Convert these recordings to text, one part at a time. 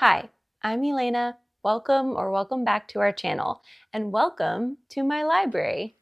Hi, I'm Elena. Welcome back to our channel, and welcome to my library.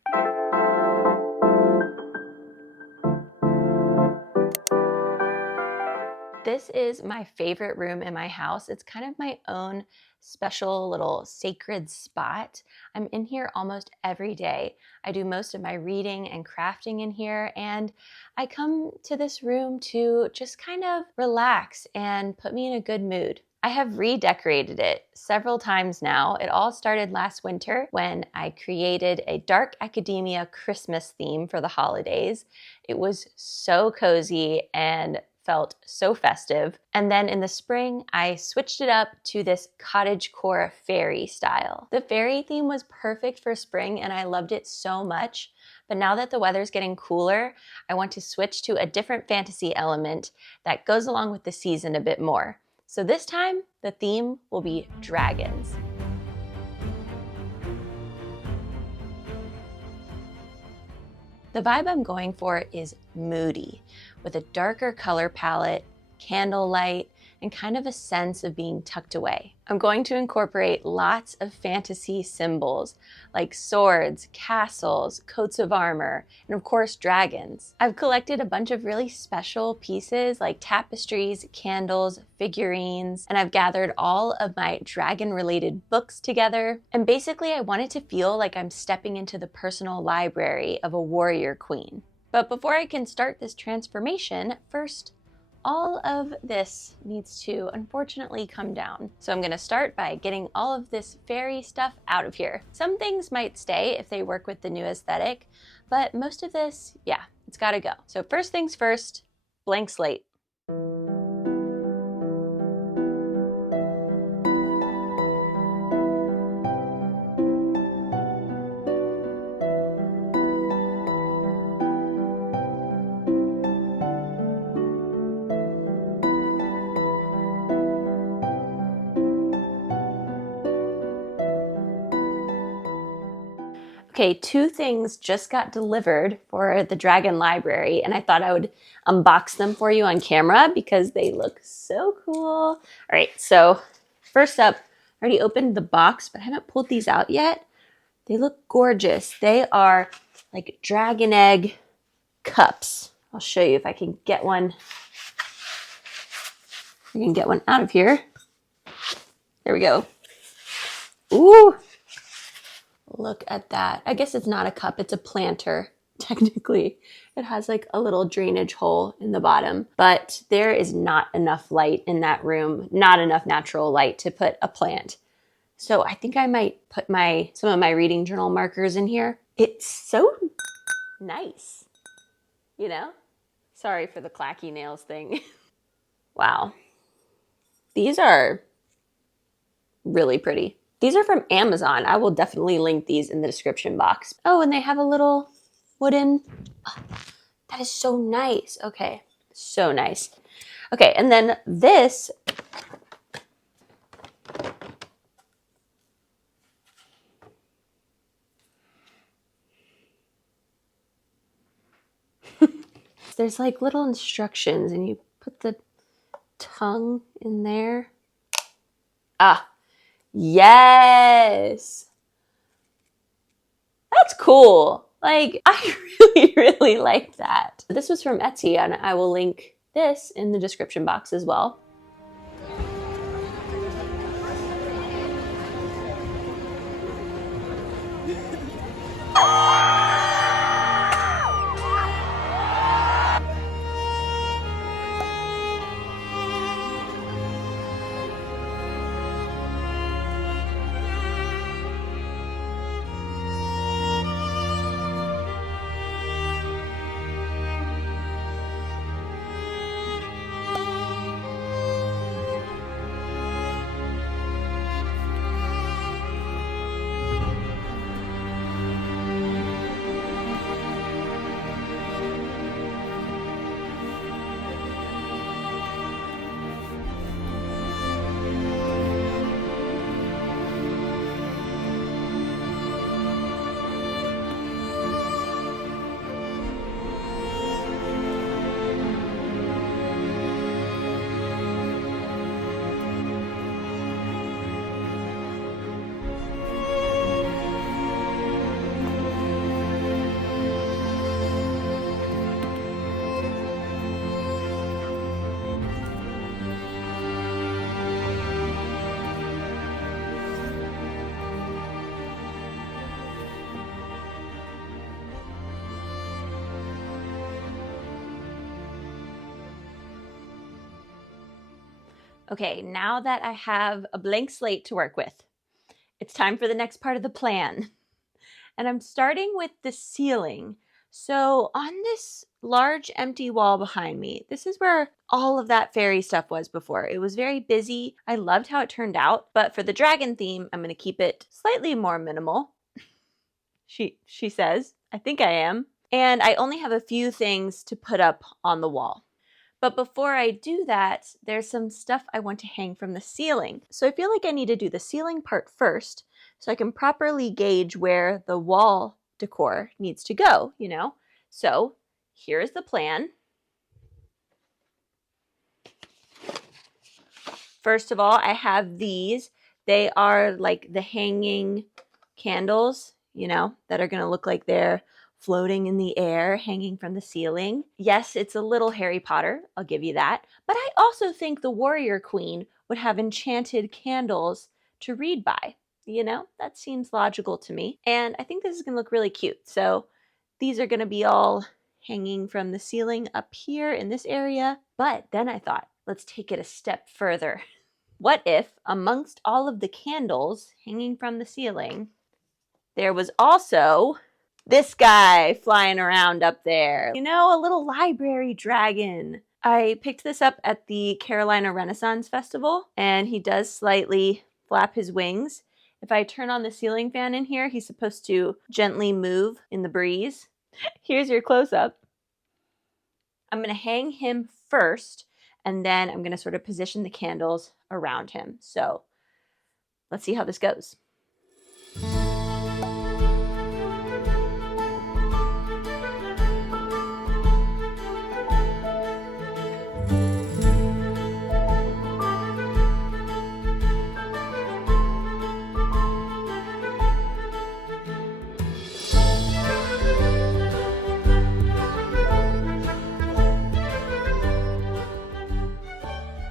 This is my favorite room in my house. It's kind of my own special little sacred spot. I'm in here almost every day. I do most of my reading and crafting in here, and I come to this room to just kind of relax and put me in a good mood. I have redecorated it several times now. It all started last winter when I created a dark academia Christmas theme for the holidays. It was so cozy and felt so festive. And then in the spring, I switched it up to this cottagecore fairy style. The fairy theme was perfect for spring and I loved it so much. But now that the weather's getting cooler, I want to switch to a different fantasy element that goes along with the season a bit more. So this time, the theme will be dragons. The vibe I'm going for is moody, with a darker color palette, candlelight, and kind of a sense of being tucked away. I'm going to incorporate lots of fantasy symbols like swords, castles, coats of armor, and of course dragons. I've collected a bunch of really special pieces like tapestries, candles, figurines, and I've gathered all of my dragon-related books together. And basically I want it to feel like I'm stepping into the personal library of a warrior queen. But before I can start this transformation, first, all of this needs to unfortunately come down. So I'm gonna start by getting all of this fairy stuff out of here. Some things might stay if they work with the new aesthetic, but most of this, yeah, it's gotta go. So first things first, blank slate. Okay, two things just got delivered for the Dragon Library, and I thought I would unbox them for you on camera because they look so cool. All right, so first up, I already opened the box, but I haven't pulled these out yet. They look gorgeous. They are like dragon egg cups. I'll show you if I can get one. I can get one out of here. There we go. Ooh. Look at that. I guess it's not a cup, it's a planter, technically. It has like a little drainage hole in the bottom, but there is not enough light in that room, not enough natural light to put a plant. So I think I might put some of my reading journal markers in here. It's so nice, you know? Sorry for the clacky nails thing. Wow. These are really pretty. These are from Amazon. I will definitely link these in the description box. Oh, and they have a little wooden, oh, that is so nice. Okay, so nice. Okay, and then this, there's like little instructions and you put the tongue in there. Ah, yes. That's cool. Like, I really like that. This was from Etsy, and I will link this in the description box as well. Okay, now that I have a blank slate to work with, it's time for the next part of the plan. And I'm starting with the ceiling. So on this large empty wall behind me, this is where all of that fairy stuff was before. It was very busy. I loved how it turned out, but for the dragon theme, I'm going to keep it slightly more minimal. She says, I think I am. And I only have a few things to put up on the wall. But before I do that, there's some stuff I want to hang from the ceiling. So I feel like I need to do the ceiling part first so I can properly gauge where the wall decor needs to go, you know? So here's the plan. First of all, I have these. They are like the hanging candles, you know, that are going to look like they're floating in the air, hanging from the ceiling. Yes, it's a little Harry Potter, I'll give you that. But I also think the warrior queen would have enchanted candles to read by. You know, that seems logical to me. And I think this is going to look really cute. So these are going to be all hanging from the ceiling up here in this area. But then I thought, let's take it a step further. What if, amongst all of the candles hanging from the ceiling, there was also this guy flying around up there? You know, a little library dragon. I picked this up at the Carolina Renaissance Festival, and he does slightly flap his wings. If I turn on the ceiling fan in here, he's supposed to gently move in the breeze. Here's your close-up. I'm going to hang him first, and then I'm going to sort of position the candles around him. So let's see how this goes.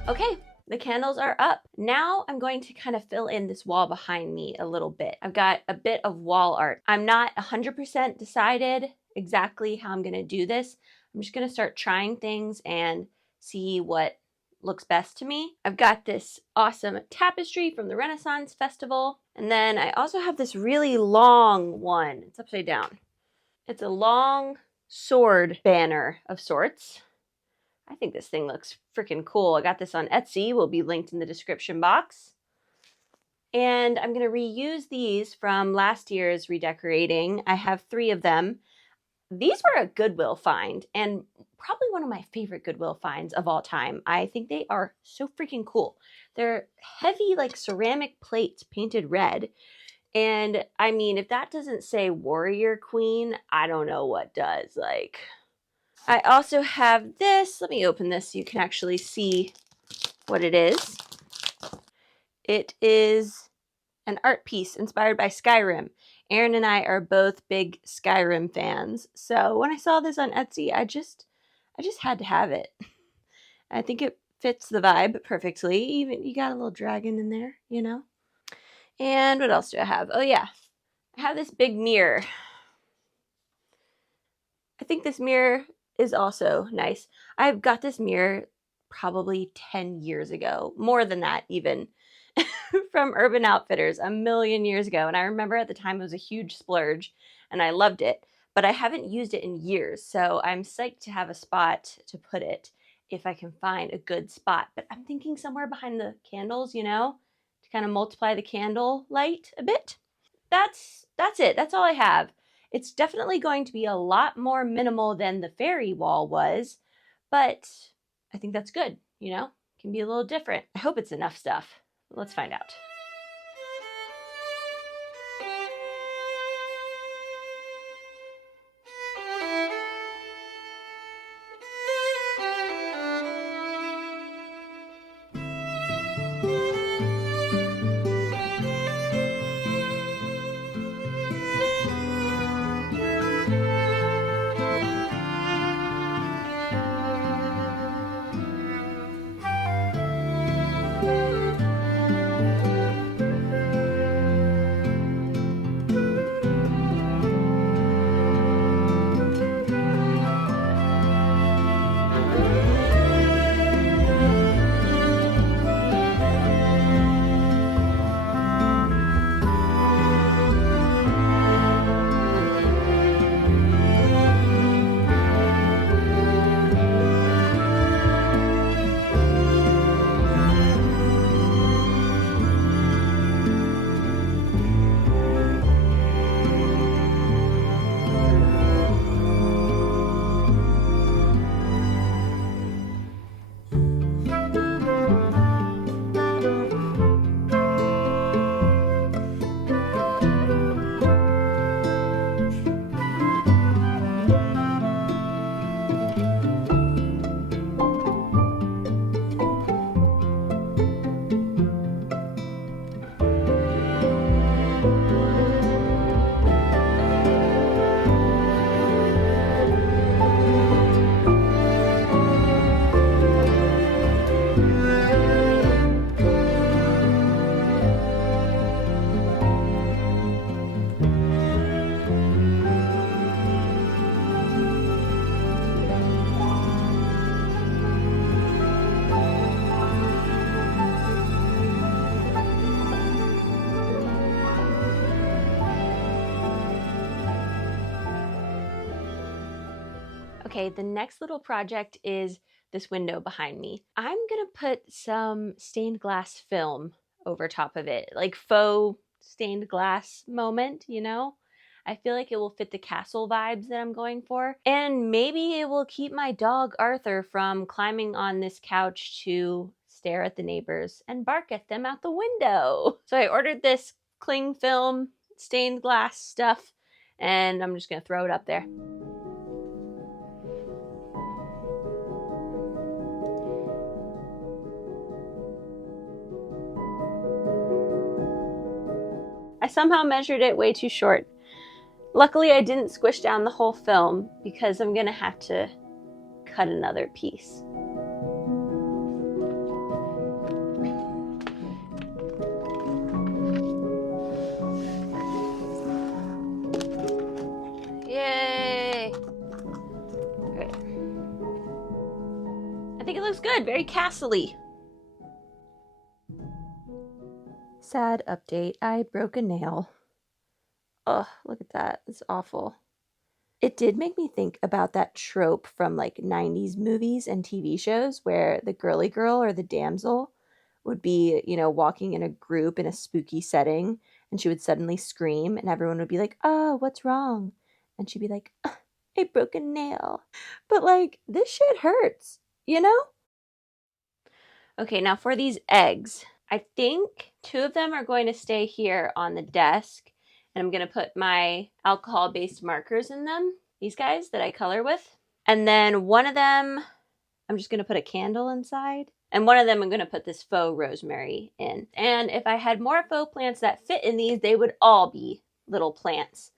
Okay, the candles are up. Now I'm going to kind of fill in this wall behind me a little bit. I've got a bit of wall art. I'm not 100% decided exactly how I'm going to do this. I'm just going to start trying things and see what looks best to me. I've got this awesome tapestry from the Renaissance Festival. And then I also have this really long one. It's upside down. It's a long sword banner of sorts. I think this thing looks freaking cool. I got this on Etsy. Will be linked in the description box. And I'm going to reuse these from last year's redecorating. I have 3 of them. These were a Goodwill find, and probably one of my favorite Goodwill finds of all time. I think they are so freaking cool. They're heavy, like ceramic plates painted red. And I mean, if that doesn't say warrior queen, I don't know what does. Like, I also have this. Let me open this so you can actually see what it is. It is an art piece inspired by Skyrim. Aaron and I are both big Skyrim fans. So when I saw this on Etsy, I just had to have it. I think it fits the vibe perfectly. Even you got a little dragon in there, you know? And what else do I have? Oh yeah, I have this big mirror. I think this mirror is also nice. I've got this mirror probably 10 years ago, more than that even, from Urban Outfitters a million years ago. And I remember at the time it was a huge splurge and I loved it, but I haven't used it in years. So I'm psyched to have a spot to put it if I can find a good spot. But I'm thinking somewhere behind the candles, you know, to kind of multiply the candle light a bit. That's it. That's all I have. It's definitely going to be a lot more minimal than the fairy wall was, but I think that's good, you know? It can be a little different. I hope it's enough stuff. Let's find out. Okay, the next little project is this window behind me. I'm gonna put some stained glass film over top of it, like faux stained glass moment, you know? I feel like it will fit the castle vibes that I'm going for. And maybe it will keep my dog Arthur from climbing on this couch to stare at the neighbors and bark at them out the window. So I ordered this cling film stained glass stuff, and I'm just gonna throw it up there. I somehow measured it way too short. Luckily, I didn't squish down the whole film because I'm gonna have to cut another piece. Yay! Right. I think it looks good, very castle-y. Sad update, I broke a nail. Oh, look at that, it's awful. It did make me think about that trope from like 90s movies and TV shows where the girly girl or the damsel would be, walking in a group in a spooky setting, and she would suddenly scream and everyone would be like, "Oh, what's wrong?" And she'd be like, "I broke a nail." But like, this shit hurts, you know? Okay, now for these eggs, I think 2 of them are going to stay here on the desk, and I'm going to put my alcohol-based markers in them, these guys that I color with. And then one of them, I'm just going to put a candle inside. And one of them I'm going to put this faux rosemary in. And if I had more faux plants that fit in these, they would all be little plants.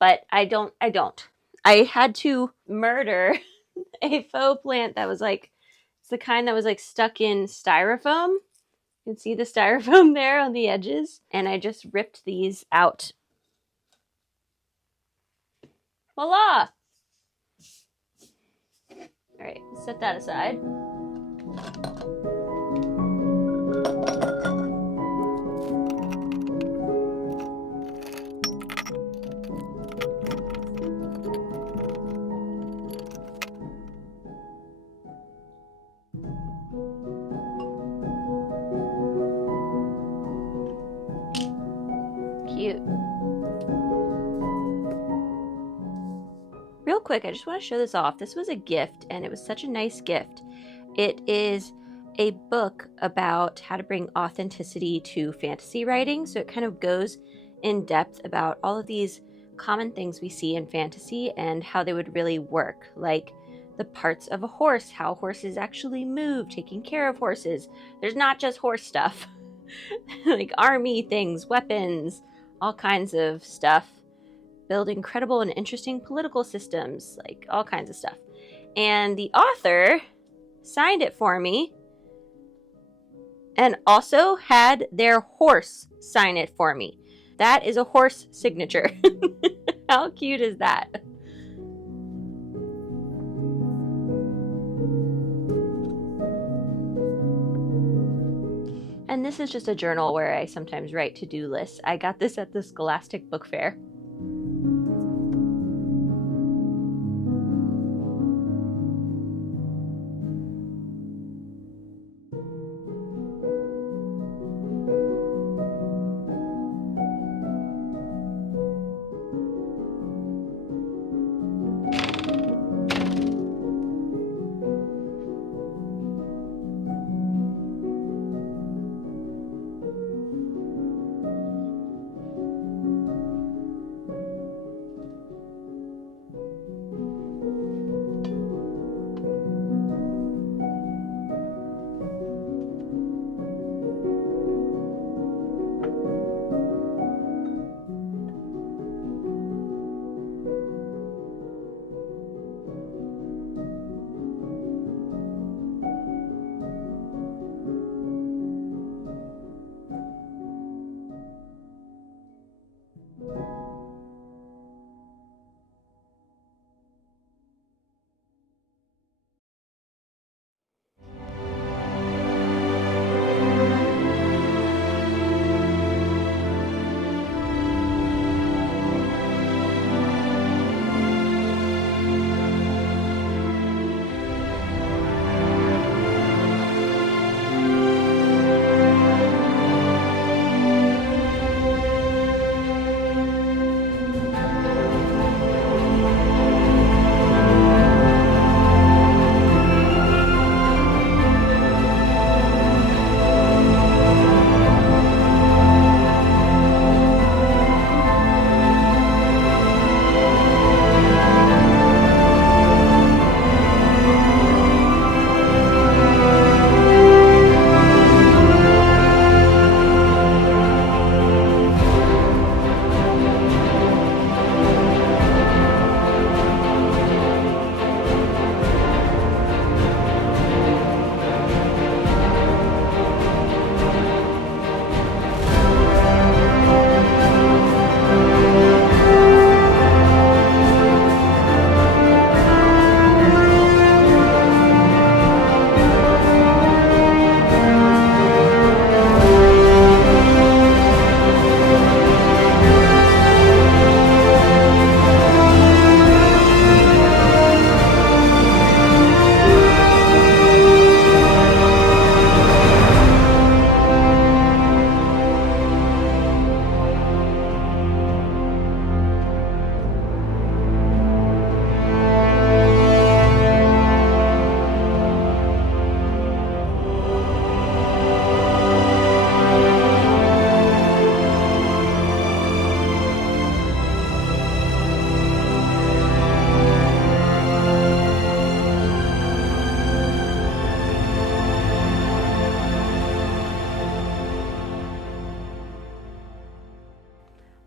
But I don't. I had to murder a faux plant that was like, it's the kind that was like stuck in styrofoam. You can see the styrofoam there on the edges. And I just ripped these out. Voila! All right, set that aside. Cute. Real quick, I just want to show this off. This was a gift, and it was such a nice gift. It is a book about how to bring authenticity to fantasy writing. So it kind of goes in depth about all of these common things we see in fantasy and how they would really work, like the parts of a horse, how horses actually move, taking care of horses. There's not just horse stuff, like army things, weapons, all kinds of stuff. Build incredible and interesting political systems, like all kinds of stuff. And the author signed it for me and also had their horse sign it for me. That is a horse signature. How cute is that? And this is just a journal where I sometimes write to-do lists. I got this at the Scholastic Book Fair.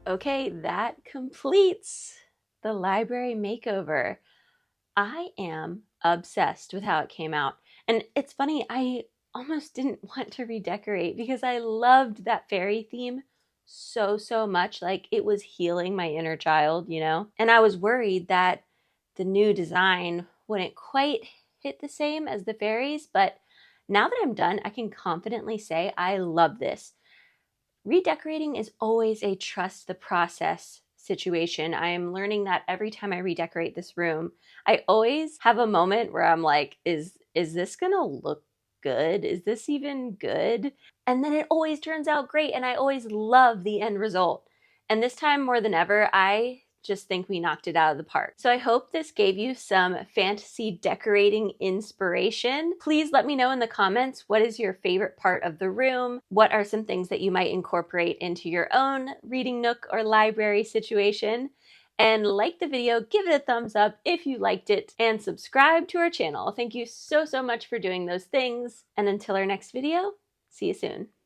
Okay, that completes the library makeover. I am obsessed with how it came out. And it's funny, I almost didn't want to redecorate because I loved that fairy theme so much. Like it was healing my inner child, you know? And I was worried that the new design wouldn't quite hit the same as the fairies, but now that I'm done, I can confidently say I love this. Redecorating is always a trust the process situation. I am learning that every time I redecorate this room. I always have a moment where I'm like, is this gonna look good? Is this even good? And then it always turns out great, and I always love the end result. And this time more than ever, I just think we knocked it out of the park. So I hope this gave you some fantasy decorating inspiration. Please let me know in the comments, what is your favorite part of the room? What are some things that you might incorporate into your own reading nook or library situation? And like the video, give it a thumbs up if you liked it, and subscribe to our channel. Thank you so much for doing those things. And until our next video, see you soon.